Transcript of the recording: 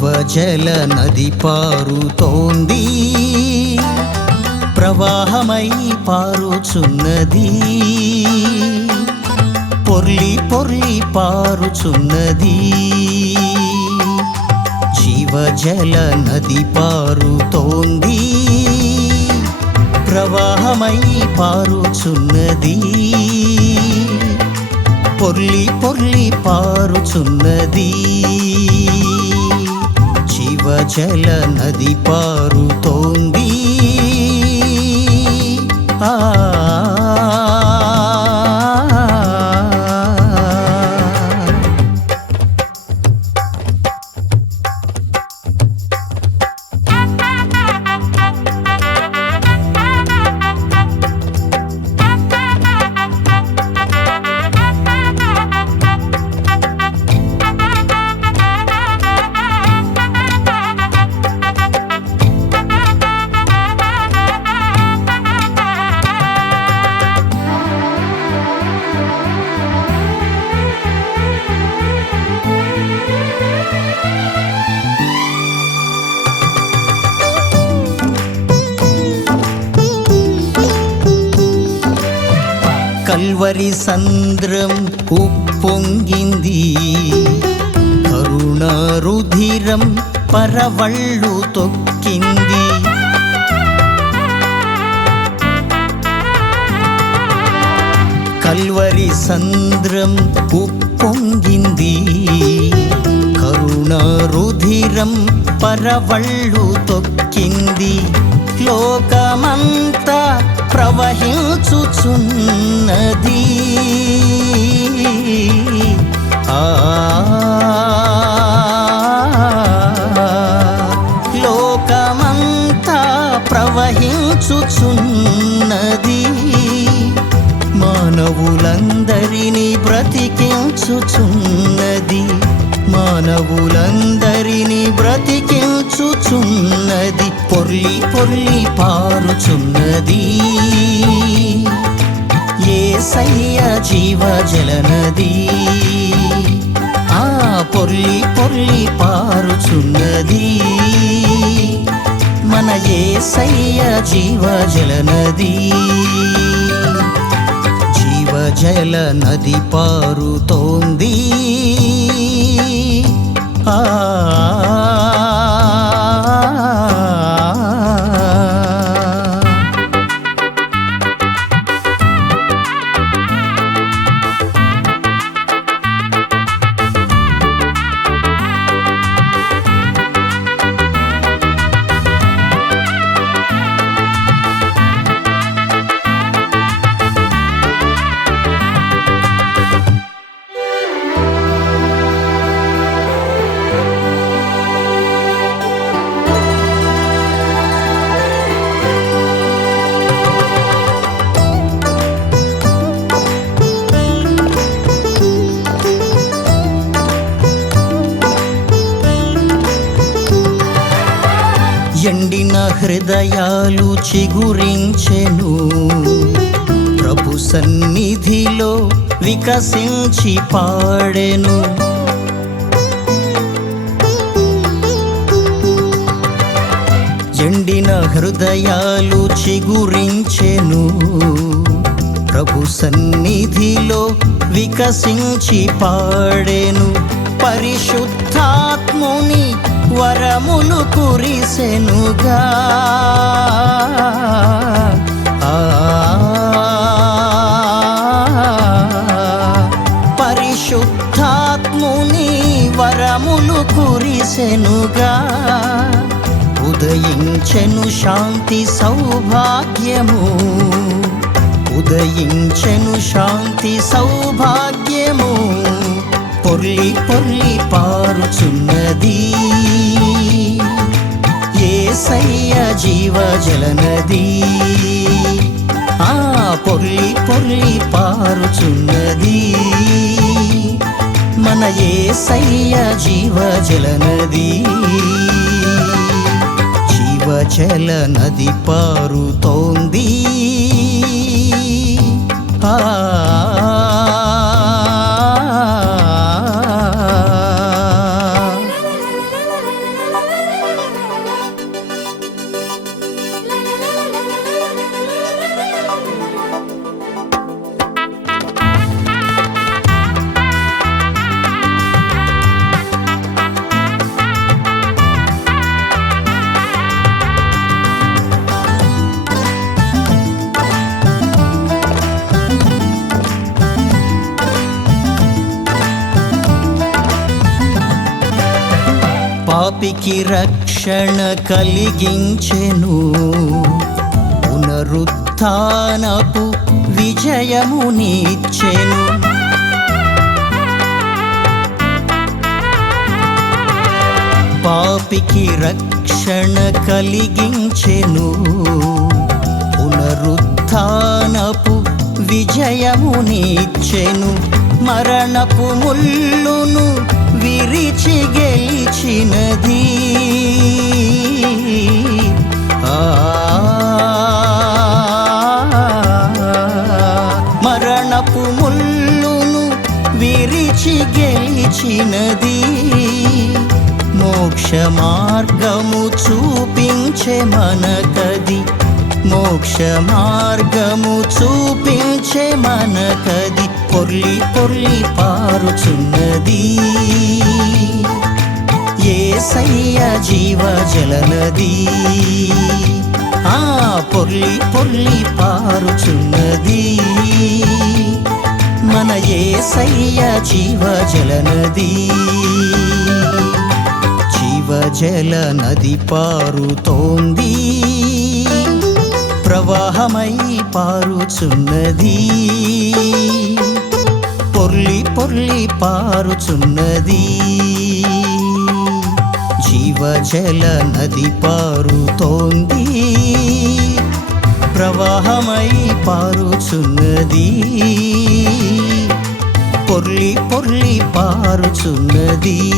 జీవజల నది పారుతోంది. ప్రవాహమై పారుచున్నది. పొర్లి పొర్లి పారుచున్నది. జీవజల నది పారుతోంది. ప్రవాహమై పారుచున్నది. పొర్లి పొర్లి పారుచున్నది. జీవజల నది పారుతోంది. ఆ కల్వరి సంద్రం ఉప్పొంగింది కరుణ రుధిరం పరవళ్ళు తొక్కింది కల్వరి సంద్రం ఉప్పొంగింది కరుణ రుధిరం పరవళ్ళు తొక్కింది లోకమంతా ప్రవహించుచున్నది. ఆ లోకమంతా ప్రవహించుచున్నది. మానవులందరినీ బ్రతికించుచున్నది. మానవులందరినీ బ్రతికించుచున్నది. పొర్లి పొర్లి పారుచున్నది ఏ సయ్య జీవ జలనది. ఆ పొర్లి పొర్లి పారుచున్నది. మన ఏ సయ్య జీవ జలనది. జీవజల నది పారుతోంది. ఆ హృదయాలు చిగురించెను. ప్రభు సన్నిధిలో వికసించి పాడెను. ఎండిన హృదయాలు చిగురించెను. ప్రభు సన్నిధిలో వికసించి పాడెను. పరిశుద్ధాత్ముని వరములు కురిసెనుగా. ఆ. పరిశుద్ధాత్ముని వరములు కురిసెనుగా. ఉదయించెను శాంతి సౌభాగ్యము. ఉదయించెను శాంతి సౌభాగ్యము. పొర్లి పొర్లి పారుచున్నది. ఏసయ్య జీవ జలనది. ఆ పొర్లి పొర్లి పారుచున్నది. మన ఏసయ్య జీవ జలనది. జీవజల నది పారుతోంది. ఆ పాపికి రక్షణ కలిగించెను. పునరుత్థానపు విజయమునిచ్చెను పాపికి రక్షణ కలిగించెను. పునరుత్థానపు విజయమునిచ్చెను మరణపు ముళ్ళు గెలిచినది ఆ మరణపు ముల్లును విరిచి గెలిచినది మోక్ష మార్గము చూపించే మనకది మోక్ష మార్గము చూపించే మనకది పొర్లి పొర్లి పారుచున్నది. జీవ జలనది ఆ పొర్లి పొర్లి పారుచున్నది. మన ఏసయ్య జీవ జలనది జీవజల నది పారుతోంది. ప్రవాహమై పారుచున్నది. పొర్లి పొర్లి పారుచున్నది. జీవజల నది పారుతోంది. ప్రవాహమై పారుచున్నది. పొర్లి పొర్లి పారుచున్నది.